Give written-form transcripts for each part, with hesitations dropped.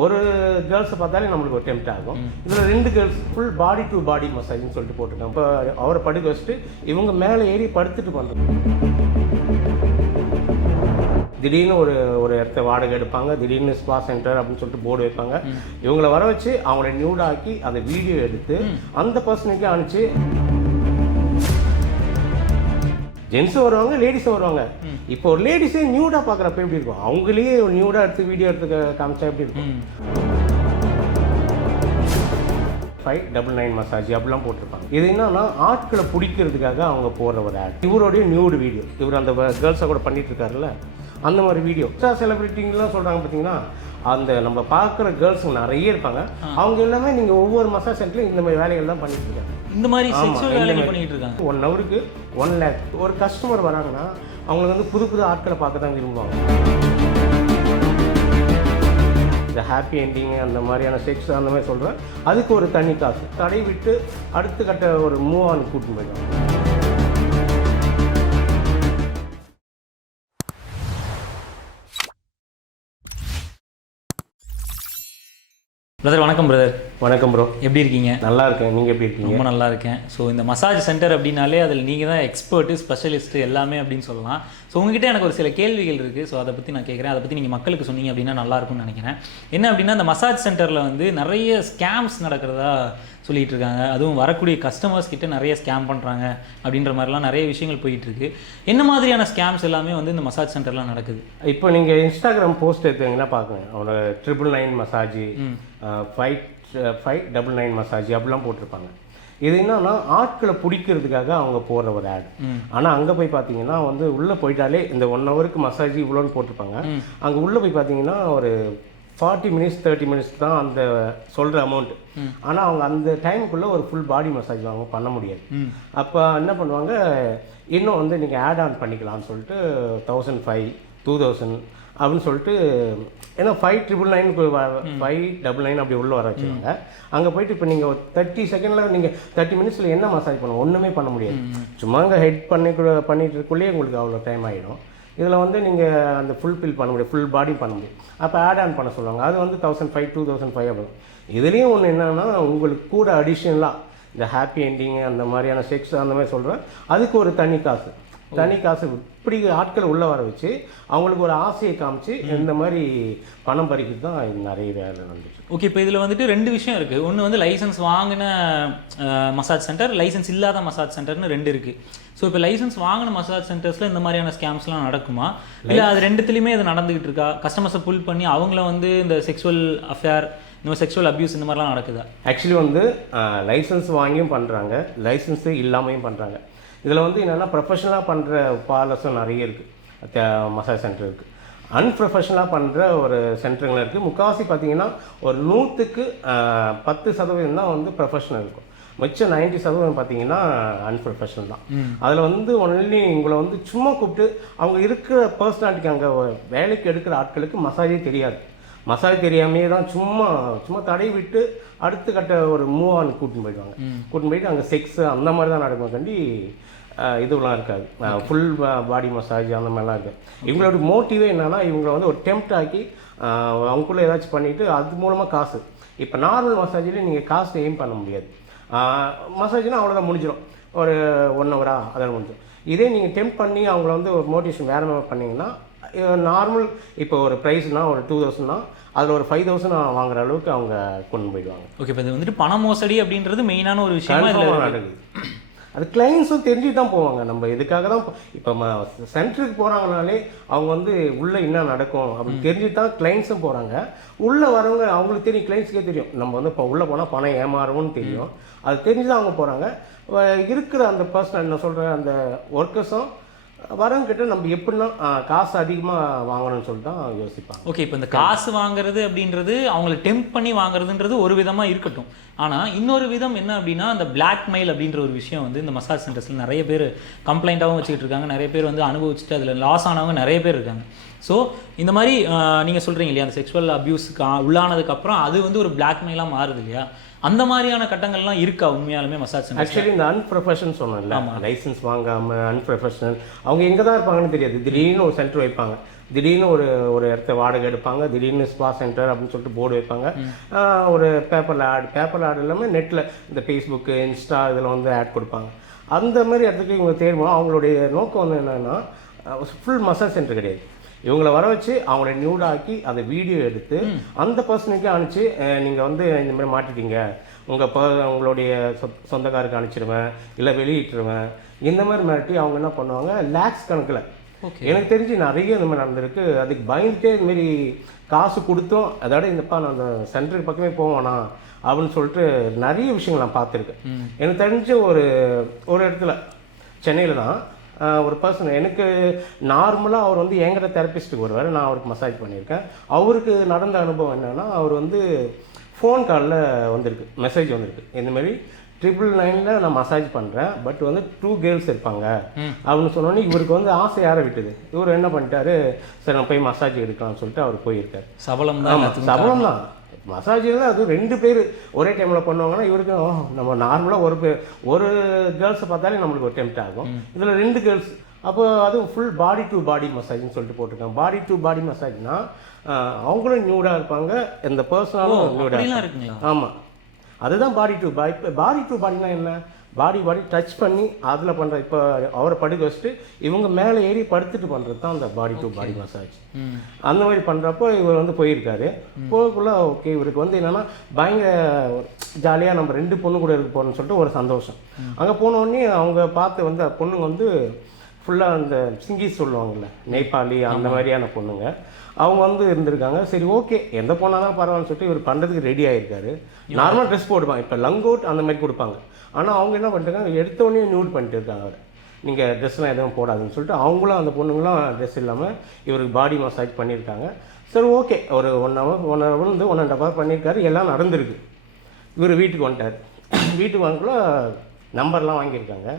ஒரு கேர்ள்ஸை பார்த்தாலே நம்மளுக்கு ஒரு டெம்ப்ட் ஆகும். இதில் 2 girls full body to body மசாஜ்னு சொல்லிட்டு போட்டிருக்காங்க. இப்போ அவரை படுக்க வச்சுட்டு இவங்க மேலே ஏறி படுத்துட்டு பண்ணுறது. திடீர்னு ஒரு இடத்த வாடகை எடுப்பாங்க, திடீர்னு ஸ்பா சென்டர் அப்படின்னு சொல்லிட்டு போர்டு வைப்பாங்க. இவங்கள வர வச்சு அவங்கள நியூடாக்கி அதை வீடியோ எடுத்து அந்த பர்சனுக்கு அனுப்பிச்சு ஜென்ஸும் வருவாங்க, லேடிஸும் வருவாங்க. இப்போ ஒரு லேடிஸே நியூடா பார்க்குறப்ப எப்படி இருக்கும்? அவங்களே ஒரு நியூடா எடுத்து வீடியோ எடுத்து காமிச்சா எப்படி இருக்கும்? 599 மசாஜ் அப்படிலாம் போட்டிருப்பாங்க. இது என்னன்னா ஆட்களை பிடிக்கிறதுக்காக அவங்க போடுற ஒரு ஆட். இவருடைய நியூடு வீடியோ, இவர் அந்த கேர்ள்ஸை கூட பண்ணிட்டு இருக்காருல்ல, அந்த மாதிரி வீடியோ. செலிபிரிட்டிங்கெலாம் சொல்கிறாங்க பார்த்தீங்கன்னா, அந்த நம்ம பார்க்குற கேர்ள்ஸுங்க நிறைய இருப்பாங்க. அவங்க எல்லாமே நீங்கள் ஒவ்வொரு மசாஜ் சென்டர்லையும் இந்த மாதிரி வேலைகள் தான் பண்ணிட்டு இருக்காங்க. இந்த மாதிரி செக்ஷுவல் வேலைகள் பண்ணிட்டு இருக்காங்க. 1 ஹவருக்கு 1 lakh. ஒரு கஸ்டமர் வராங்கன்னா அவங்களுக்கு வந்து புது ஆட்களை பார்க்க தான் விரும்புவாங்க. இந்த ஹாப்பி என்டிங் அந்த மாதிரியான செக்ஸ் அந்த மாதிரி சொல்கிறேன், அதுக்கு ஒரு தனி காசு. தடை விட்டு அடுத்த கட்ட ஒரு மூவ் ஆன் கூட்டின்னு போயிடுவாங்க. பிரதர் வணக்கம். பிரதர் வணக்கம் ப்ரோ. எப்படி இருக்கீங்க? நல்லா இருக்கேன், நீங்கள் எப்படி இருக்கீங்க? ரொம்ப நல்லா இருக்கேன். ஸோ இந்த மசாஜ் சென்டர் அப்படின்னாலே அதில் நீங்கள் தான் எக்ஸ்பர்ட்டு, ஸ்பெஷலிஸ்ட்டு எல்லாமே அப்படின்னு சொல்லலாம். ஸோ உங்ககிட்ட எனக்கு ஒரு சில கேள்விகள் இருக்குது. ஸோ அதை பற்றி நான் கேட்குறேன். அதை பற்றி நீங்கள் மக்களுக்கு சொன்னீங்க அப்படின்னா நல்லாயிருக்கும்னு நினைக்கிறேன். என்ன அப்படின்னா, இந்த மசாஜ் சென்டரில் வந்து நிறைய ஸ்கேம்ஸ் நடக்கிறதா சொல்லிகிட்டு இருக்காங்க. அதுவும் வரக்கூடிய கஸ்டமர்ஸ் கிட்ட நிறைய ஸ்கேம் பண்ணுறாங்க அப்படின்ற மாதிரிலாம் நிறைய விஷயங்கள் போயிட்டுருக்கு. என்ன மாதிரியான ஸ்கேம்ஸ் எல்லாமே வந்து இந்த மசாஜ் சென்டர்லாம் நடக்குது? இப்போ நீங்கள் இன்ஸ்டாகிராம் போஸ்ட் எடுத்தீங்கன்னா பார்க்குறேன், அவனோட 999 மசாஜ், 599 மசாஜ் அப்படிலாம் போட்டிருப்பாங்க. இது என்னன்னா ஆட்களை பிடிக்கிறதுக்காக அவங்க போடுற ஒரு ஆட். ஆனால் அங்கே போய் பார்த்தீங்கன்னா வந்து உள்ளே போயிட்டாலே இந்த 1 ஹவருக்கு மசாஜ் இவ்வளோன்னு போட்டிருப்பாங்க. அங்கே உள்ளே போய் பார்த்தீங்கன்னா ஒரு 40 minutes 30 minutes தான் அந்த சொல்கிற அமௌண்ட். ஆனால் அவங்க அந்த டைமுக்குள்ளே ஒரு ஃபுல் பாடி மசாஜ் அவங்க பண்ண முடியாது. அப்போ என்ன பண்ணுவாங்க, இன்னும் வந்து நீங்கள் ஆட் ஆன் பண்ணிக்கலாம்னு சொல்லிட்டு 1500 2000 அப்படின்னு சொல்லிட்டு, ஏன்னா 599 599 அப்படி உள்ளே வர வச்சுருவாங்க. அங்கே போயிட்டு இப்போ நீங்கள் 30 செகண்டில் நீங்கள் 30 மினிட்ஸில் என்ன மசாஜ் பண்ணுவோம்? ஒன்றுமே பண்ண முடியாது. சும்மா அங்கே ஹெட் பண்ணிட்டு இருக்குள்ளேயே உங்களுக்கு அவ்வளோ டைம் ஆகிடும். இதில் வந்து நீங்கள் அந்த ஃபுல் பில் பண்ண முடியும், ஃபுல் பாடி பண்ண முடியும். அப்போ ஆட் ஆன் பண்ண சொல்லுவாங்க. அது வந்து 1500 2005 அப்படி. இதுலேயும் ஒன்று என்னென்னா, உங்களுக்கு கூட அடிஷ்னலாக இந்த ஹாப்பி என்டிங் அந்த மாதிரியான செக்ஸ் அந்த மாதிரி சொல்கிறேன், அதுக்கு ஒரு தனி காசு. இப்படி ஆட்களை உள்ளே வர வச்சு அவங்களுக்கு ஒரு ஆசையை காமிச்சு இந்த மாதிரி பணம் பறிக்கிறது தான் நிறைய வேலை நடந்துச்சு. ஓகே, இப்போ இதில் வந்துட்டு 2 விஷயம் இருக்குது. ஒன்று வந்து லைசன்ஸ் வாங்கின மசாஜ் சென்டர், லைசன்ஸ் இல்லாத மசாஜ் சென்டர்னு 2 இருக்குது. ஸோ இப்போ லைசன்ஸ் வாங்கின மசாஜ் சென்டர்ஸில் இந்த மாதிரியான ஸ்கேம்ஸ்லாம் நடக்குமா? இல்லை அது 2த்துலேயுமே இது நடந்துகிட்டு இருக்கா? கஸ்டமர்ஸை புல் பண்ணி அவங்கள வந்து இந்த செக்ஷுவல் அஃபேர், இந்த செக்ஷுவல் அப்யூஸ் இந்த மாதிரிலாம் நடக்குதா? ஆக்சுவலி வந்து லைசன்ஸ் வாங்கியும் பண்ணுறாங்க, லைசன்ஸு இல்லாமையும் பண்ணுறாங்க. இதில் வந்து என்னென்னா ப்ரொஃபஷனலாக பண்ணுற பார்லர்ஸும் நிறைய இருக்குது, மசாஜ் சென்டர் இருக்குது. அன்ப்ரொஃபஷனலாக பண்ணுற ஒரு சென்டருங்களும் இருக்குது. முக்கால்வாசி பார்த்தீங்கன்னா ஒரு 100க்கு 10% தான் வந்து ப்ரொஃபஷனல் இருக்கும். மிச்சம் 90% பார்த்தீங்கன்னா அன்ப்ரொஃபஷனல் தான். அதில் வந்து ஒன்லி உங்களை வந்து சும்மா கூப்பிட்டு அவங்க இருக்கிற பர்சனாலிட்டிக்கு, அங்கே வேலைக்கு எடுக்கிற ஆட்களுக்கு மசாஜே தெரியாது. மசாஜ் தெரியாமையே தான் சும்மா தடை விட்டு அடுத்த கட்ட ஒரு மூவ் ஆன் கூட்டின்னு போயிட்டு அங்கே செக்ஸு அந்த மாதிரி தான் நடக்கும். கண்டி இதுவெலாம் இருக்காது, ஃபுல் பாடி மசாஜ் அந்த மாதிரிலாம் இருக்குது. இவங்களோட மோட்டிவே என்னென்னா, இவங்களை வந்து ஒரு டெம்ப்ட் ஆக்கி அவங்களுக்குள்ளே ஏதாச்சும் பண்ணிவிட்டு அது மூலமாக காசு. இப்போ நார்மல் மசாஜில் நீங்கள் காசு எய்ம் பண்ண முடியாது. மசாஜ்னால் அவ்வளோதான், முடிஞ்சிடும். ஒரு 1 ஹவரா அதெல்லாம் முடிஞ்சிடும். இதே நீங்கள் டெம்ப்ட் பண்ணி அவங்கள வந்து ஒரு மோட்டிவேஷன் வேறு மாதிரி பண்ணிங்கன்னா, நார்மல் இப்போ ஒரு ப்ரைஸ்னால் ஒரு 2000னா அதில் ஒரு 5000 வாங்குற அளவுக்கு அவங்க கொண்டு போயிடுவாங்க. ஓகே, இப்போ இது வந்துட்டு பண மோசடி அப்படின்றது மெயினான ஒரு விஷயம் நடக்குது. அது கிளைண்ட்ஸும் தெரிஞ்சு தான் போவாங்க. நம்ம இதுக்காக தான் இப்போ சென்டருக்கு போகிறாங்கனாலே அவங்க வந்து உள்ளே என்ன நடக்கும் அப்படின்னு தெரிஞ்சு தான் கிளைண்ட்ஸும் போகிறாங்க. உள்ளே வரவங்க அவங்களுக்கு தெரியும், கிளைண்ட்ஸுக்கே தெரியும் நம்ம வந்து இப்போ உள்ளே போனால் பணம் ஏமாறுவோம்னு தெரியும். அது தெரிஞ்சு தான் அவங்க போகிறாங்க. இருக்கிற அந்த பர்சனல் என்ன சொல்கிற அந்த ஒர்க்கர்ஸும் வரவங்கிட்ட நம்ம எப்படின்னா காசு அதிகமாக வாங்கணும்னு சொல்லிட்டு தான் யோசிப்பாங்க. ஓகே, இப்போ இந்த காசு வாங்குறது அப்படின்றது அவங்களை டெம்ப் பண்ணி வாங்குறதுன்றது ஒரு விதமாக இருக்கட்டும். ஆனால் இன்னொரு விதம் என்ன அப்படின்னா, அந்த பிளாக்மெயில் அப்படின்ற ஒரு விஷயம் வந்து இந்த மசாஜ் சென்டர்ஸில் நிறைய பேர் கம்ப்ளைண்ட்டாகவும் வச்சுக்கிட்டு இருக்காங்க. நிறைய பேர் வந்து அனுபவிச்சுட்டு அதில் லாஸ் ஆனவங்க நிறைய பேர் இருக்காங்க. ஸோ இந்த மாதிரி நீங்கள் சொல்கிறீங்க இல்லையா அந்த செக்ஷுவல் அப்யூஸுக்கு உள்ளானதுக்கப்புறம் அது வந்து ஒரு பிளாக்மெயிலாக மாறுது இல்லையா, அந்த மாதிரியான கட்டங்கள்லாம் இருக்கா உண்மையாலுமே மசாஜ் சென்டர்? ஆக்சுவலி இந்த அன்ப்ரொஃபஷனல் சொன்னேன்ல, லைசன்ஸ் வாங்காமல் அன்ப்ரொஃபஷனல் அவங்க எங்கே தான் இருப்பாங்கன்னு தெரியாது. திடீர்னு ஒரு சென்டர் வைப்பாங்க, திடீர்னு ஒரு இடத்த வாடகை எடுப்பாங்க, திடீர்னு ஸ்பா சென்டர் அப்படின்னு சொல்லிட்டு போர்டு வைப்பாங்க. ஒரு பேப்பரில் ஆட் இல்லாமல் நெட்டில் இந்த ஃபேஸ்புக்கு இன்ஸ்டா இதில் வந்து ஆட் கொடுப்பாங்க. அந்த மாதிரி இடத்துக்கு இவங்க தேர்வோம். அவங்களுடைய நோக்கம் வந்து என்னென்னா ஃபுல் மசாஜ் சென்டர் கிடையாது. இவங்கள வர வச்சு அவங்கள நியூடாக்கி அதை வீடியோ எடுத்து அந்த பர்சனுக்கு அனுப்பிச்சு நீங்கள் வந்து இந்த மாதிரி மாட்டிட்டீங்க, உங்களுடைய சொந்தக்காருக்கு அனுப்பிச்சிடுவேன் இல்லை வெளியிட்டுருவேன், இந்த மாதிரி மிரட்டி அவங்க என்ன பண்ணுவாங்க லேக்ஸ் கணக்கில். எனக்கு தெரிஞ்சு நிறைய இந்த மாதிரி நடந்திருக்கு. அதுக்கு பயந்துட்டே இதுமாரி காசு கொடுத்தோம் அதோட இந்தப்பா நான் அந்த சென்டருக்கு பக்கமே போவானா அப்படின்னு சொல்லிட்டு நிறைய விஷயங்கள் நான் பார்த்துருக்கேன். எனக்கு தெரிஞ்ச ஒரு இடத்துல சென்னையில் தான் ஒரு பர்சன் எனக்கு நார்மலாக அவர் வந்து என்கிட்ட தெரப்பிஸ்ட்டுக்கு வருவார், நான் அவருக்கு மசாஜ் பண்ணியிருக்கேன். அவருக்கு நடந்த அனுபவம் என்னென்னா அவர் வந்து ஃபோன் காலில் வந்திருக்கு மெசேஜ் வந்திருக்கு, இந்தமாரி 999 நான் மசாஜ் பண்ணுறேன், பட் வந்து 2 கேர்ள்ஸ் இருப்பாங்க அப்படின்னு சொன்னோன்னே இவருக்கு வந்து ஆசை யாரை விட்டுது. இவர் என்ன பண்ணிட்டாரு, சரி நான் போய் மசாஜ் எடுக்கலாம்னு சொல்லிட்டு அவர் போயிருக்காரு. சபலம் தான் மசாஜ் தான் அது 2 பேர் ஒரே டைமில் பண்ணுவாங்கன்னா இவருக்கு நம்ம நார்மலாக ஒரு கேர்ள்ஸை பார்த்தாலே நம்மளுக்கு ஒரு டெம்ப்ட் ஆகும். இதில் 2 கேர்ள்ஸ். அப்போ அதுவும் ஃபுல் பாடி டு பாடி மசாஜ்னு சொல்லிட்டு போட்டிருக்காங்க. பாடி டு பாடி மசாஜ்னா அவங்களும் நியூடாக இருப்பாங்க, இந்த பர்சனாலும் நியூடாக இருக்குங்களா? ஆமாம், அதுதான் பாடி டு பாடி. பாடி டு பாடினா என்ன, பாடி டச் பண்ணி அதில் பண்ணுற. இப்போ அவரை படுக்க வச்சுட்டு இவங்க மேலே ஏறி படுத்துட்டு பண்ணுறது தான் அந்த பாடி டு பாடி மசாஜ். அந்த மாதிரி பண்ணுறப்போ இவர் வந்து போயிருக்காரு. போகக்குள்ள ஓகே இவருக்கு வந்து என்னென்னா பயங்கர ஜாலியாக நம்ம 2 பொண்ணு கூட இருக்க போகிறோம்னு சொல்லிட்டு ஒரு சந்தோஷம். அங்கே போனோடனே அவங்க பார்த்து வந்து பொண்ணுங்க வந்து ஃபுல்லாக அந்த சிங்கீஸ் சொல்லுவாங்கள்ல, நேபாளி அந்த மாதிரியான பொண்ணுங்க அவங்க வந்து இருந்திருக்காங்க. சரி ஓகே எந்த பொண்ணாலும் பரவாயில்லன்னு சொல்லிட்டு இவர் பண்ணுறதுக்கு ரெடி ஆகிருக்காரு. நார்மல் ட்ரெஸ் போடுவாங்க, இப்போ லங்கோட் அந்த மாதிரி கொடுப்பாங்க. ஆனால் அவங்க என்ன பண்ணிட்டுருக்காங்க, எடுத்தோடனே நியூட் பண்ணிட்டு இருக்காங்க. அவர் நீங்கள் ட்ரெஸ்லாம் எதுவும் போடாதுன்னு சொல்லிட்டு அவங்களும் அந்த பொண்ணுங்களாம் ட்ரெஸ் இல்லாமல் இவருக்கு பாடி மசாஜ் பண்ணியிருக்காங்க. சரி ஓகே ஒரு 1 ஹவர் வந்து 1.5 ஹவர் பண்ணியிருக்காரு. எல்லாம் நடந்திருக்கு. இவர் வீட்டுக்கு வந்துட்டார். வீட்டுக்கு வாங்கக்குள்ள நம்பர்லாம் வாங்கியிருக்காங்க.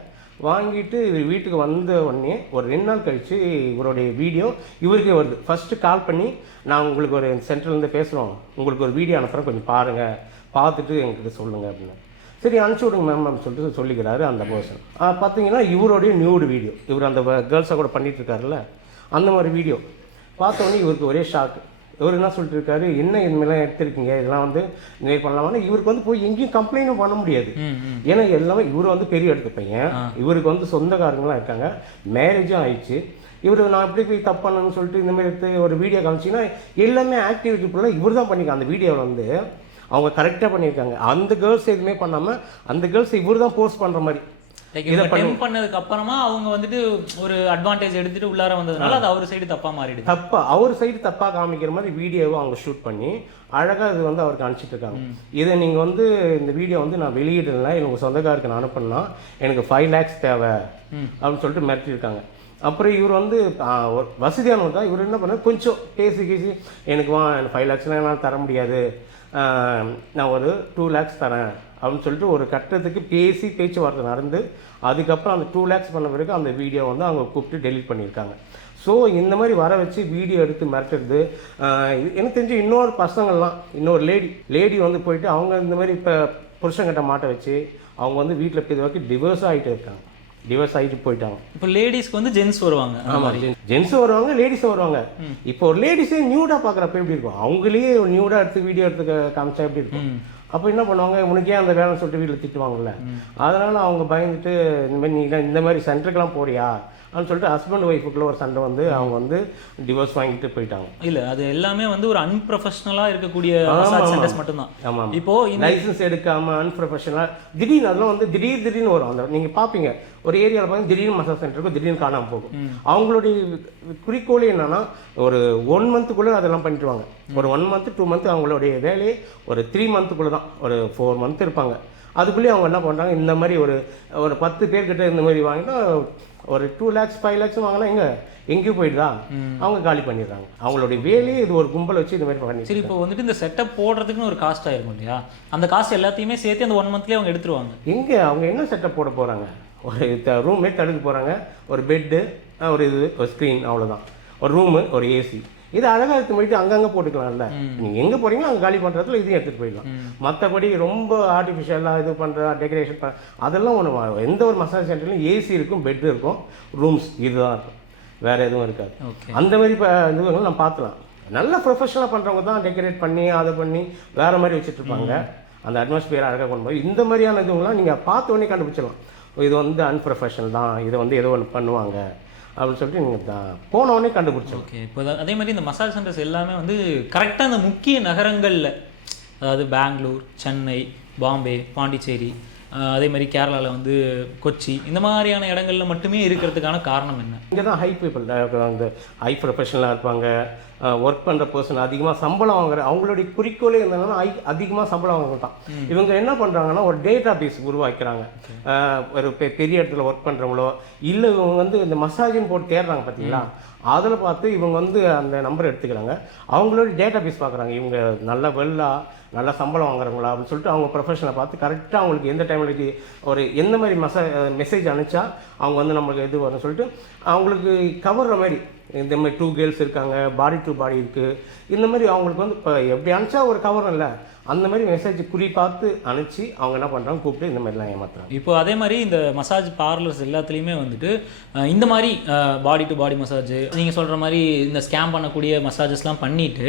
வாங்கிட்டு வீட்டுக்கு வந்த உடனே ஒரு 2 நாள் கழித்து இவருடைய வீடியோ இவருக்கே வருது. ஃபஸ்ட்டு கால் பண்ணி நான் உங்களுக்கு ஒரு சென்டர்லேருந்து பேசுகிறோம், உங்களுக்கு ஒரு வீடியோ அனுப்புகிறேன், கொஞ்சம் பாருங்கள், பார்த்துட்டு எங்ககிட்ட சொல்லுங்கள் அப்படின்னு. சரி அனுப்பிச்சி விடுங்க மேம் அப்படின்னு சொல்லிட்டு சொல்லிக்கிறாரு அந்த பர்சன். பார்த்தீங்கன்னா இவருடைய நியூடு வீடியோ, இவர் அந்த கேர்ள்ஸை கூட பண்ணிகிட்ருக்காருல்ல அந்த மாதிரி வீடியோ பார்த்தோன்னே இவருக்கு ஒரே ஷாக்கு. இவர் என்ன சொல்லிட்டு இருக்காரு, என்ன இதுமாதிரிலாம் எடுத்திருக்கீங்க, இதெல்லாம் வந்து இதுமாரி பண்ணலாமா. இவருக்கு வந்து போய் எங்கேயும் கம்ப்ளைண்ட்டும் பண்ண முடியாது. ஏன்னா எல்லாமே இவர் வந்து பெரிய எடுத்த பையன், இவருக்கு வந்து சொந்தக்காரங்களாம் இருக்காங்க, மேரேஜும் ஆயிடுச்சு. இவர் நான் எப்படி போய் தப்பு பண்ணணும்னு சொல்லிட்டு இந்தமாதிரி எடுத்து ஒரு வீடியோ காமிச்சிங்கன்னா எல்லாமே ஆக்டிவிட்டி ஃபுல்லாக இவர் தான் பண்ணியிருக்காங்க. அந்த வீடியோவில் வந்து அவங்க கரெக்டாக பண்ணியிருக்காங்க. அந்த கேர்ள்ஸ் எதுவுமே பண்ணாமல் அந்த கேர்ள்ஸ் இவர் தான் போஸ்ட் பண்ணுற மாதிரி இதை பண்ணதுக்கு அப்புறமா அவங்க வந்துட்டு ஒரு அட்வான்டேஜ் எடுத்துட்டு உள்ளார வந்ததுனால அது அவர் சைடு தப்பா மாறிடுது. தப்பா அவர் சைடு தப்பா காமிக்கிற மாதிரி வீடியோவை அவங்க ஷூட் பண்ணி அழகாக இது வந்து அவருக்கு அனுப்பிச்சிட்டு இருக்காங்க. இதை நீங்கள் வந்து இந்த வீடியோ வந்து நான் வெளியிடல, எனக்கு சொந்தக்காருக்கு நான் அனுப்பினா எனக்கு 5 lakhs தேவை அப்படின்னு சொல்லிட்டு மிரட்டியிருக்காங்க. அப்புறம் இவர் வந்து வசதியானவர் தான். இவர் என்ன பண்ணார், கொஞ்சம் பேசி எனக்கு 5 lakhsலாம் என்னால் தர முடியாது, நான் ஒரு 2 lakhs தரேன் அப்படின்னு சொல்லிட்டு ஒரு கட்டத்துக்கு பேச்சுவார்த்தை நடந்து அதுக்கப்புறம் அந்த 2 lakhs பண்ண பிறகு அந்த வீடியோ வந்து அவங்க கூப்பிட்டு டெலிட் பண்ணியிருக்காங்க. ஸோ இந்த மாதிரி வர வச்சு வீடியோ எடுத்து மிரட்டுறது. எனக்கு தெரிஞ்சு இன்னொரு பசங்கள்லாம் இன்னொரு லேடி வந்து போயிட்டு அவங்க இந்த மாதிரி இப்போ புருஷங்கிட்ட மாட்ட வச்சு அவங்க வந்து வீட்டில் போய் வரைக்கும் டிவோர்ஸ் ஆகிட்டு போயிட்டாங்க. இப்போ லேடிஸ்க்கு வந்து ஜென்ஸ் வருவாங்க. ஆமாம், ஜென்ஸும் வருவாங்க, லேடிஸும் வருவாங்க. இப்போ ஒரு லேடிஸே நியூடாக பார்க்குறப்ப எப்படி இருக்கும், அவங்களே நியூடாக எடுத்து வீடியோ எடுத்து காமிச்சா எப்படி இருக்கும். அப்போ என்ன பண்ணுவாங்க, உனக்கே அந்த வேலைன்னு சொல்லிட்டு வீட்டில் திட்டுவாங்கல்ல. அதனால் அவங்க பயந்துட்டு இந்தமாதிரி நீ இந்த மாதிரி சென்டருக்கெலாம் போறியா அப்படின்னு சொல்லிட்டு ஹஸ்பண்ட் ஒய்ஃபுக்குள்ள ஒரு சண்டை வந்து அவங்க வந்து டிவோர்ஸ் வாங்கிட்டு போயிட்டாங்க. இல்லை அது எல்லாமே வந்து ஒரு அன்ப்ரொஃபஷனலாக இருக்கக்கூடிய சென்டர்ஸ் மட்டும்தான். ஆமாம், இப்போ லைசன்ஸ் எடுக்காமல் அன்ப்ரொஃபஷனலாக திடீர்னு அதெல்லாம் வந்து திடீர்னு வரும். அந்த நீங்கள் பார்ப்பீங்க ஒரு ஏரியாவில் பார்த்து திடீர்னு மசாஜ் சென்டர் இருக்கும், திடீர்னு காணாமல் போகும். அவங்களுடைய குறிக்கோளே என்னன்னா ஒரு 1 monthக்குள்ளே அதெல்லாம் பண்ணிட்டுவாங்க. ஒரு 1 month 2 month அவங்களுடைய வேலையே ஒரு 3 monthக்குள்ளே தான், ஒரு 4 month இருப்பாங்க. அதுக்குள்ளேயே அவங்க என்ன பண்ணுறாங்க, இந்த மாதிரி ஒரு 10 பேர்கிட்ட இந்த மாதிரி வாங்கினா ஒரு 2 lakhs 5 lakhs வாங்கினா எங்கேயும் போயிடுதா, அவங்க காலி பண்ணிடுறாங்க. அவங்களுடைய வேலையே இது ஒரு கும்பல் வச்சு இந்த மாதிரி பண்ணி. சரி, இப்போ வந்துட்டு இந்த செட்டப் போடுறதுக்குன்னு ஒரு காஸ்ட் ஆயிருக்கும் இல்லையா, அந்த காஸ்ட் எல்லாத்தையுமே சேர்த்து அந்த 1 monthலேயே அவங்க எடுத்துருவாங்க. எங்கே அவங்க என்ன செட்டப் போட போகிறாங்க, ஒரு ரூம்மேட் தடுக்க போகிறாங்க, ஒரு பெட்டு, ஒரு ஸ்க்ரீன், அவ்வளோதான். ஒரு ரூமு, ஒரு ஏசி. இது அழகாக எடுத்து போயிட்டு அங்கங்கே போட்டுக்கலாம்ல. நீங்கள் எங்கே போகிறீங்களோ அங்கே காலி பண்ணுறதுல இதையும் எடுத்துகிட்டு போயிடலாம். மற்றபடி ரொம்ப ஆர்டிஃபிஷியலாக இது பண்ணுற டெக்கரேஷன் அதெல்லாம் ஒன்று. எந்த ஒரு மசாஜ் சென்டர்லையும் ஏசி இருக்கும், பெட் இருக்கும், ரூம்ஸ் இதுதான் இருக்கும், வேறு எதுவும் இருக்காது. அந்த மாதிரி இதுவங்களும் நம்ம பார்த்துலாம். நல்ல ப்ரொஃபஷனலாக பண்ணுறவங்க தான் டெக்கரேட் பண்ணி அதை பண்ணி வேறு மாதிரி வச்சுட்ருப்பாங்க. அந்த அட்மாஸ்பியர் அழகாக கொண்டு போய் இந்த மாதிரியான இதுவங்களாம் நீங்கள் பார்த்த உடனே கண்டுபிடிச்சிடலாம். இது வந்து அன்ப்ரொஃபஷனல் தான், இதை வந்து ஏதோ ஒன்று பண்ணுவாங்க அப்படின்னு சொல்லிட்டு நீங்கள் போன உடனே கண்டுபிடிச்சோம். ஓகே. இப்போ அதே மாதிரி இந்த மசாஜ் சென்டர்ஸ் எல்லாமே வந்து கரெக்டாக அந்த முக்கிய நகரங்களில், அதாவது பெங்களூர், சென்னை, பாம்பே, பாண்டிச்சேரி, அதே மாதிரி கேரளாவில் வந்து கொச்சி, இந்த மாதிரியான இடங்கள்ல மட்டுமே இருக்கிறதுக்கான காரணம் என்ன? இங்கே தான் ஹை பீப்புள், அந்த ஹை ப்ரொஃபஷனலாக இருப்பாங்க, ஒர்க் பண்ணுற பர்சன், அதிகமாக சம்பளம் வாங்குற, அவங்களுடைய குறிக்கோளே என்னன்னா அதிகமாக சம்பளம் வாங்க தான். இவங்க என்ன பண்ணுறாங்கன்னா ஒரு டேட்டா பேஸ் உருவாக்கிறாங்க. ஒரு பெரிய இடத்துல ஒர்க் பண்ணுறவங்களோ இல்லை இவங்க வந்து இந்த மசாஜின்னு போட்டு தேடுறாங்க பார்த்தீங்களா, அதில் பார்த்து இவங்க வந்து அந்த நம்பரை எடுத்துக்கிறாங்க. அவங்களோட டேட்டா பேஸ் பார்க்குறாங்க. இவங்க நல்ல சம்பளம் வாங்குறவங்களா அப்படின்னு சொல்லிட்டு அவங்க ப்ரொஃபஷனை பார்த்து கரெக்டாக அவங்களுக்கு எந்த டைமில் ஒரு எந்த மாதிரி மெசேஜ் அனுப்பிச்சா அவங்க வந்து நம்மளுக்கு எது வரும்னு சொல்லிட்டு அவங்களுக்கு கவர்ற மாதிரி. இந்த மாதிரி 2 கேர்ள்ஸ் இருக்காங்க, பாடி டு பாடி இருக்குது, இந்த மாதிரி அவங்களுக்கு வந்து இப்போ எப்படி அனுப்பிச்சா ஒரு கவர் இல்லை, அந்த மாதிரி மெசேஜ் குறி பார்த்து அனுப்பிச்சு அவங்க என்ன பண்ணுறாங்க, கூப்பிட்டு இந்த மாதிரிலாம் ஏமாத்துறாங்க. இப்போ அதே மாதிரி இந்த மசாஜ் பார்லர்ஸ் எல்லாத்துலேயுமே வந்துட்டு இந்த மாதிரி பாடி டு பாடி மசாஜ், நீங்கள் சொல்கிற மாதிரி இந்த ஸ்கேம் பண்ணக்கூடிய மசாஜஸ்லாம் பண்ணிவிட்டு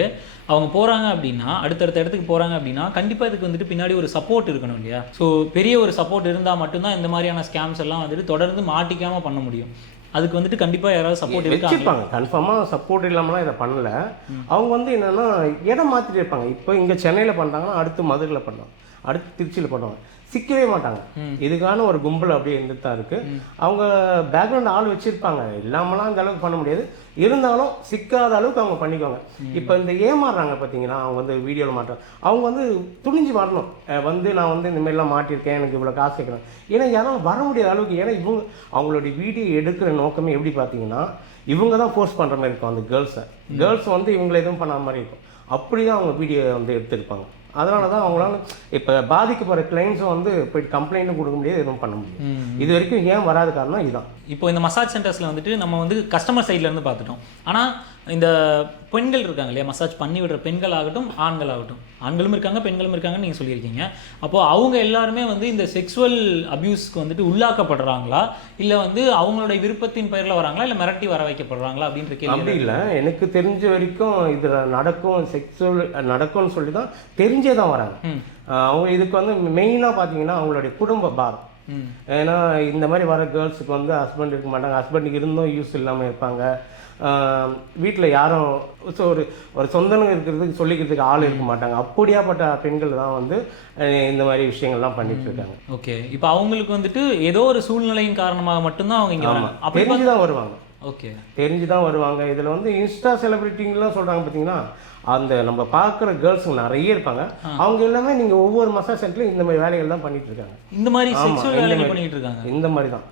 அவங்க போகிறாங்க அப்படின்னா, அடுத்தடுத்த இடத்துக்கு போகிறாங்க அப்படின்னா கண்டிப்பாக இதுக்கு வந்துட்டு பின்னாடி ஒரு சப்போர்ட் இருக்கணும் இல்லையா? ஸோ பெரிய ஒரு சப்போர்ட் இருந்தால் மட்டும்தான் இந்த மாதிரியான ஸ்கேம்ஸ் எல்லாம் வந்துட்டு தொடர்ந்து மாட்டிக்காமல் பண்ண முடியும். அதுக்கு வந்துட்டு கண்டிப்பாக யாராவது சப்போர்ட் வச்சுருப்பாங்க. கன்ஃபார்மாக சப்போர்ட் இல்லாமலாம் இதை பண்ணல. அவங்க வந்து என்னென்னா இடம் மாற்றிட்டு இருப்பாங்க. இப்போ இங்கே சென்னையில் பண்ணுறாங்கன்னா அடுத்து மதுரையில் பண்ணுவாங்க, அடுத்து திருச்சியில் பண்ணுவாங்க, சிக்கவே மாட்டாங்க. இதுக்கான ஒரு கும்பல் அப்படியே இருந்துட்டு தான் இருக்குது. அவங்க பேக்ரவுண்ட் ஆள் வச்சுருப்பாங்க, இல்லாமலாம் அந்த அளவுக்கு பண்ண முடியாது, இருந்தாலும் சிக்காத அளவுக்கு அவங்க பண்ணிக்குவாங்க. இப்போ இந்த ஏமாறுறாங்க பார்த்தீங்கன்னா, அவங்க வந்து வீடியோவில் மாட்டுறாங்க, அவங்க வந்து துணிஞ்சு வரணும். வந்து நான் வந்து இந்த மாதிரிலாம் மாட்டியிருக்கேன், எனக்கு இவ்வளோ காசு கேட்குறேன், ஏன்னா யாரும் வர முடியாத அளவுக்கு. ஏன்னா இவங்க அவங்களுடைய வீடியோ எடுக்கிற நோக்கமே எப்படி பார்த்தீங்கன்னா, இவங்க தான் போஸ்ட் பண்ணுற மாதிரி இருக்கும். அந்த கேர்ள்ஸ் வந்து இவங்களை எதுவும் பண்ணாத மாதிரி இருக்கும். அப்படி தான் அவங்க வீடியோ வந்து எடுத்திருப்பாங்க. அதனால தான் அவங்களால இப்போ பாதிக்கப்படுற கிளைண்ட்ஸும் வந்து போய்ட்டு கம்ப்ளைண்ட்டும் கொடுக்க முடியாது, எதுவும் பண்ண முடியும். இது வரைக்கும் ஏன் வராத காரணம் இதுதான். இப்போ இந்த மசாஜ் சென்டர்ஸில் வந்துட்டு நம்ம வந்து கஸ்டமர் சைட்லேருந்து பார்த்துட்டோம். ஆனால் இந்த பெண்கள் இருக்காங்க இல்லையா, மசாஜ் பண்ணி விடுற பெண்கள் ஆகட்டும் ஆண்கள் ஆகட்டும், ஆண்களும் இருக்காங்க பெண்களும் இருக்காங்கன்னு நீங்கள் சொல்லியிருக்கீங்க. அப்போது அவங்க எல்லாருமே வந்து இந்த செக்ஸுவல் அப்யூஸ்க்கு வந்துட்டு உள்ளாக்கப்படுறாங்களா, இல்லை வந்து அவங்களுடைய விருப்பத்தின் பெயரில் வராங்களா, இல்லை மிரட்டி வர வைக்கப்படுறாங்களா அப்படின்ற கேள்வி? அப்படி இல்லை, எனக்கு தெரிஞ்ச வரைக்கும் இதில் நடக்கும்னு சொல்லி தான் தெரிஞ்சே தான் வராங்க. அவங்க இதுக்கு வந்து மெயினாக பார்த்தீங்கன்னா அவங்களுடைய குடும்ப பாரம். ஏன்னா இந்த மாதிரி வர கேர்ள்ஸுக்கு வந்து ஹஸ்பண்ட் இருக்க மாட்டாங்க, ஹஸ்பண்டுக்கு இருந்தும் யூஸ் இல்லாமல் இருப்பாங்க, வீட்டில் யாரும் ஒரு சொந்தம் இருக்கிறதுக்கு சொல்லிக்கிறதுக்கு ஆள் இருக்க மாட்டாங்க. அப்படியாப்பட்ட பெண்கள் தான் வந்து இந்த மாதிரி விஷயங்கள்லாம் பண்ணிட்டு இருக்காங்க. ஓகே. இப்போ அவங்களுக்கு வந்துட்டு ஏதோ ஒரு சூழ்நிலையின் காரணமாக மட்டும்தான் அவங்க இங்கே தெரிஞ்சு தான் வருவாங்க. ஓகே, தெரிஞ்சு தான் வருவாங்க. இதில் வந்து இன்ஸ்டா செலிபிரிட்டிங்கெலாம் சொல்கிறாங்க பார்த்தீங்கன்னா, அந்த நம்ம பார்க்குற கேர்ள்ஸுங்க நிறைய இருப்பாங்க. அவங்க எல்லாமே நீங்கள் ஒவ்வொரு மசாஜ் சென்டர்லையும் இந்த மாதிரி வேலைகள் தான் பண்ணிட்டு இருக்காங்க. இந்த மாதிரி செக்ஸுவல் வேலைகள் பண்ணிட்டு இருக்காங்க. இந்த மாதிரி தான்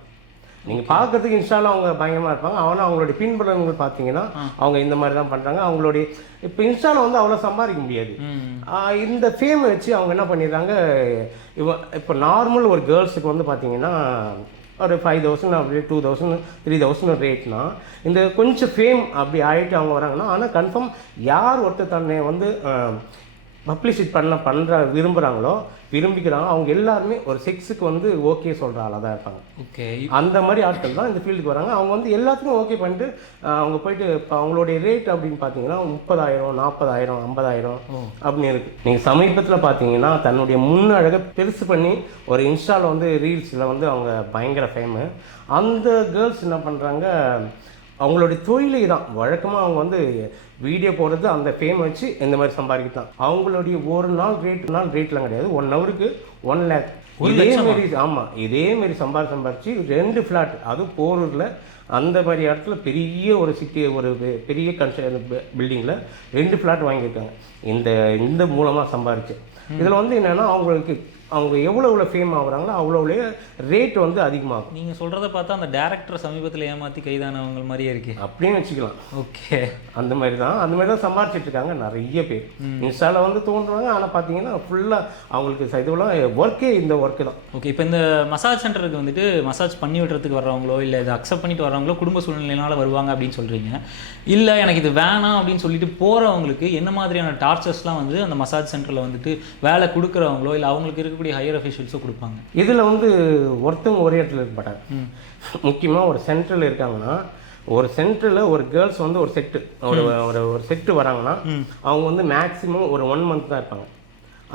நீங்கள் பார்க்கறதுக்கு இன்ஸ்டாவில் அவங்க பயங்கரமாக இருப்பாங்க. ஆனால் அவங்களுடைய பின்புலங்கள் பார்த்தீங்கன்னா அவங்க இந்த மாதிரி தான் பண்ணுறாங்க. அவங்களுடைய இப்போ இன்ஸ்டாவில் வந்து அவ்வளோ சம்பாதிக்க முடியாது. இந்த ஃபேமை வச்சு அவங்க என்ன பண்ணிடுறாங்க, இப்போ நார்மல் ஒரு கேர்ள்ஸுக்கு வந்து பார்த்தீங்கன்னா ஒரு 5,000 அப்படி 2,000 3,000 ரேட்னா, இந்த கொஞ்சம் ஃபேம் அப்படி ஆகிட்டு அவங்க வராங்கன்னா, ஆனால் கன்ஃபார்ம் யார் ஒருத்தர் தன்னை வந்து பப்ளிசிட் விரும்புகிறாங்களோ விரும்பிக்கிறாங்க, அவங்க எல்லாருமே ஒரு செக்ஸுக்கு வந்து ஓகே சொல்கிற ஆளாக தான் இருப்பாங்க. ஓகே, அந்த மாதிரி ஆட்கள் தான் இந்த ஃபீல்டுக்கு வராங்க. அவங்க வந்து எல்லாத்துக்கும் ஓகே பண்ணிட்டு அவங்க போயிட்டு இப்போ அவங்களுடைய ரேட் அப்படின்னு பார்த்தீங்கன்னா 30,000 40,000 50,000 அப்படின்னு இருக்குது. நீங்கள் சமீபத்தில் பார்த்தீங்கன்னா தன்னுடைய முன்னழகை பெருசு பண்ணி ஒரு இன்ஸ்டாவில் வந்து ரீல்ஸில் வந்து அவங்க பயங்கர ஃபேமு. அந்த கேர்ள்ஸ் என்ன பண்ணுறாங்க, அவங்களுடைய தொழிலே தான் வழக்கமாக அவங்க வந்து வீடியோ போடுறது, அந்த ஃபேம் வச்சு இந்த மாதிரி சம்பாதிக்கலாம். அவங்களுடைய ஒரு நாள் ரேட்லாம் கிடையாது, 1 ஹவருக்கு 1 lakh. இதேமாரி இதேமாரி சம்பாதிச்சு 2 ஃப்ளாட், அதுவும் போரூரில் அந்த மாதிரி இடத்துல பெரிய ஒரு பெரிய பில்டிங்கில் 2 ஃப்ளாட் வாங்கியிருக்காங்க இந்த மூலமாக சம்பாதிச்சு. இதில் வந்து என்னென்னா அவங்களுக்கு அவங்க எவ்வளோ ஃபேம் ஆகுறாங்களோ அவ்வளோவே ரேட் வந்து அதிகமாகும். நீங்கள் சொல்கிறத பார்த்தா அந்த டேரக்டர் சமீபத்தில் ஏமாற்றி கைதானவங்க மாதிரியே இருக்கு அப்படின்னு வச்சுக்கலாம். ஓகே, அந்த மாதிரி தான் சம்பாரிச்சிட்டு இருக்காங்க நிறைய பேர். இன்ஸ்டாவில் வந்து தோன்றுவாங்க, ஆனால் பார்த்தீங்கன்னா ஃபுல்லாக அவங்களுக்கு இதுவெல்லாம் ஒர்க்கே இந்த ஒர்க்கு தான். ஓகே. இப்போ இந்த மசாஜ் சென்டருக்கு வந்துட்டு மசாஜ் பண்ணி விடுறதுக்கு வர்றவங்களோ இல்லை இதை அக்செப்ட் பண்ணிட்டு வர்றவங்களோ குடும்ப சூழ்நிலையினால வருவாங்க அப்படின்னு சொல்கிறீங்க. இல்லை எனக்கு இது வேணாம் அப்படின்னு சொல்லிட்டு போகிறவங்களுக்கு என்ன மாதிரியான டார்ச்சர்ஸ்லாம் வந்து அந்த மசாஜ் சென்டரில் வந்துட்டு வேலை கொடுக்குறவங்களோ இல்லை அவங்களுக்கு இருக்கக்கூடிய ஹையர் அஃபிஷியல்ஸோ கொடுப்பாங்க? இதில் வந்து ஒருத்தவங்க ஒரே இடத்துல இருக்க மாட்டாங்க. முக்கியமாக ஒரு சென்டரில் இருக்காங்கன்னா, ஒரு சென்டரில் ஒரு கேர்ள்ஸ் வந்து ஒரு செட்டு ஒரு செட்டு வராங்கன்னா அவங்க வந்து மேக்ஸிமம் ஒரு 1 மந்த் தான் இருப்பாங்க.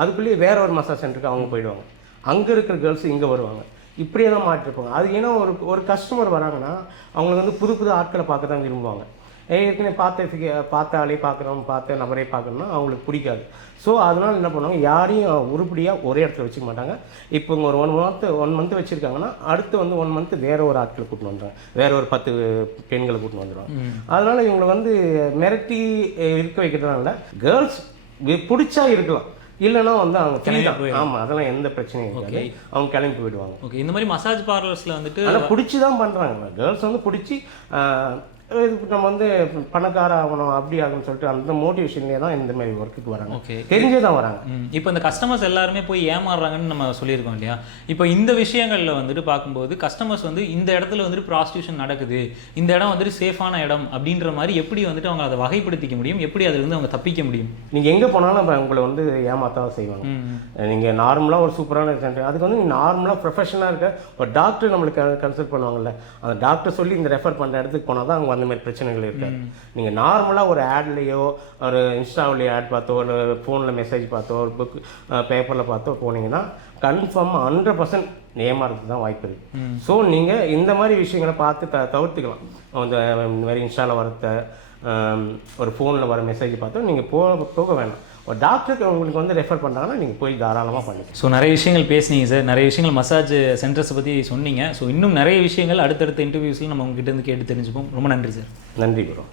அதுக்குள்ளேயே வேற ஒரு மசாஜ் சென்டருக்கு அவங்க போயிடுவாங்க. அங்கே இருக்கிற கேர்ள்ஸ் இங்கே வருவாங்க. இப்படியே தான் மாற்றிருப்பாங்க. அது ஏன்னா ஒரு கஸ்டமர் வராங்கன்னா அவங்களுக்கு வந்து புது புது ஆட்களை பார்க்க தான் விரும்புவாங்க. ஏற்கனவே பார்த்த நபரே பார்க்கணும்னா அவங்களுக்கு பிடிக்காது. ஸோ அதனால் என்ன பண்ணுவாங்க, யாரையும் உருப்படியாக ஒரே இடத்துல வச்சுக்க மாட்டாங்க. இப்போ இவங்க ஒரு 1 மந்த் வச்சுருக்காங்கன்னா அடுத்து வந்து 1 மந்த் வேற ஒரு ஆட்களை கூட்டின்னு வந்துடுவாங்க, வேற ஒரு 10 பெண்களை கூட்டின்னு வந்துடுவாங்க. அதனால் இவங்களை வந்து மிரட்டி இருக்க வைக்கிறதுனால கேர்ள்ஸ் பிடிச்சா இருக்கலாம், இல்லைன்னா வந்து அவங்க கிளம்பி. ஆமாம், அதெல்லாம் எந்த பிரச்சனையும் இருக்காது, அவங்க கிளம்பி போயிடுவாங்க. ஓகே. இந்த மாதிரி மசாஜ் பார்லர்ஸில் வந்துட்டு ஆனால் பிடிச்சி தான் பண்ணுறாங்க. கேர்ள்ஸ் வந்து பிடிச்சி நம்ம வந்து பணக்கார ஆகணும் அப்படி ஆகணும்னு சொல்லிட்டு அந்த மோட்டிவேஷன்லேயே தான் இந்த மாதிரி ஒர்க்குக்கு வராங்க. ஓகே, தெரிஞ்சே தான் வராங்க. இப்போ இந்த கஸ்டமர்ஸ் எல்லாருமே போய் ஏமாறுறாங்கன்னு நம்ம சொல்லியிருக்கோம் இல்லையா? இப்போ இந்த விஷயங்களில் வந்துட்டு பார்க்கும்போது கஸ்டமர்ஸ் வந்து இந்த இடத்துல வந்துட்டு ப்ராஸ்டியூஷன் நடக்குது, இந்த இடம் வந்துட்டு சேஃபான இடம் அப்படின்ற மாதிரி எப்படி வந்துட்டு அவங்க அதை வகைப்படுத்திக்க முடியும், எப்படி அதிலிருந்து அவங்க தப்பிக்க முடியும்? நீங்கள் எங்கே போனாலும் உங்களை வந்து ஏமாத்தான் செய்வாங்க. நீங்கள் நார்மலாக ஒரு சூப்பரான சென்டர், அதுக்கு வந்து நார்மலாக ப்ரொஃபஷனலாக இருக்க ஒரு டாக்டர் நம்மளுக்கு கன்சல்ட் பண்ணுவாங்கல்ல, அந்த டாக்டர் சொல்லி இந்த ரெஃபர் பண்ணுற இடத்துக்கு போனால் தான் அவங்க அந்த மாதிரி பிரச்சனைகள் இருக்காது. நீங்கள் நார்மலாக ஒரு ஆட்லேயோ ஒரு இன்ஸ்டாவிலேயோ ஆட் பார்த்தோ ஒரு ஃபோனில் மெசேஜ் பார்த்தோ ஒரு புக் பேப்பரில் பார்த்தோ போனீங்கன்னா கன்ஃபார்மாக 100% ஏமாறதுக்கு தான் வாய்ப்பு இருக்குது. ஸோ நீங்கள் இந்த மாதிரி விஷயங்களை பார்த்து தவிர்த்துக்கலாம். இந்த மாதிரி இன்ஸ்டாவில் வரத்த ஒரு ஃபோனில் வர மெசேஜ் பார்த்தோ நீங்கள் போக வேண்டாம். ஒரு டாக்டருக்கு உங்களுக்கு வந்து ரெஃபர் பண்ணுறாங்கன்னா நீங்கள் போய் தாராளமாக பண்ணுங்கள். ஸோ நிறைய விஷயங்கள் பேசுனீங்க சார், நிறைய விஷயங்கள் மசாஜ் சென்டர்ஸை பற்றி சொன்னீங்க. ஸோ இன்னும் நிறைய விஷயங்கள் அடுத்தடுத்த இன்டர்வியூஸில் நம்ம உங்ககிட்ட இருந்து கேட்டு தெரிஞ்சுப்போம். ரொம்ப நன்றி சார். நன்றி ப்ரோ.